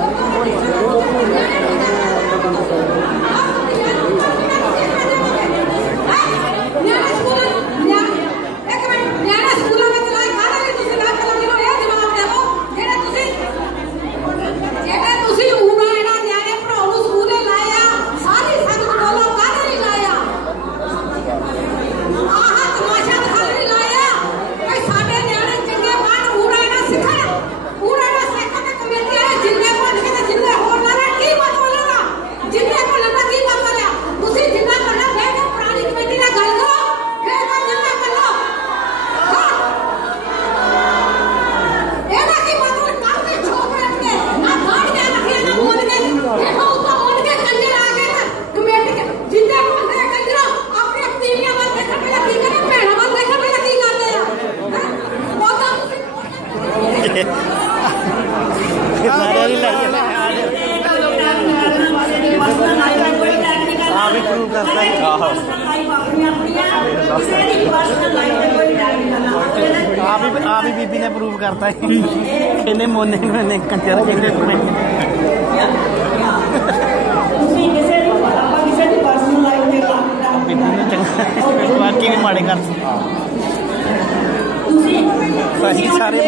Thank you. लाइए आप ही बीबी ने प्रूव करता है खेले मोने मोने कंचरा खेले बाकी भी माड़े कर। सारे